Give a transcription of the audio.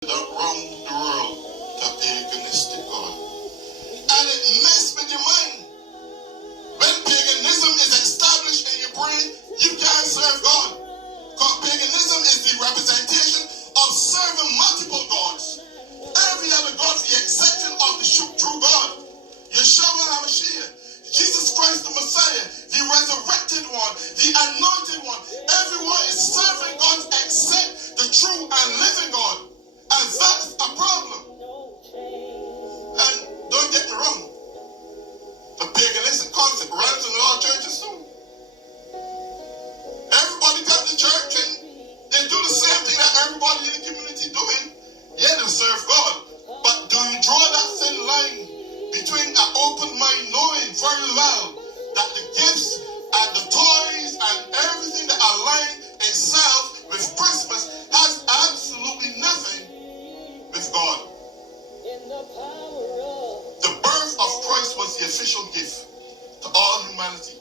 around the world to paganistic God. And it messes with your mind. When paganism is established in your brain, you can't serve God. Because paganism is the representation of serving multiple gods. Every other God is the exception of the true God. Yeshua HaMashiach, Jesus Christ the Messiah, the resurrected one, the anointed one. Everyone is serving God except the true and living God. And that's a problem. And don't get me wrong, the paganistic concept runs in a lot of churches too. Everybody come to church and they do the same thing that everybody in the community doing. Yeah, they serve God. But do you draw that thin line between an open mind knowing very well that the gifts and the toys and everything that align itself with Christmas has absolutely nothing with God? The birth of Christ was the official gift to all humanity.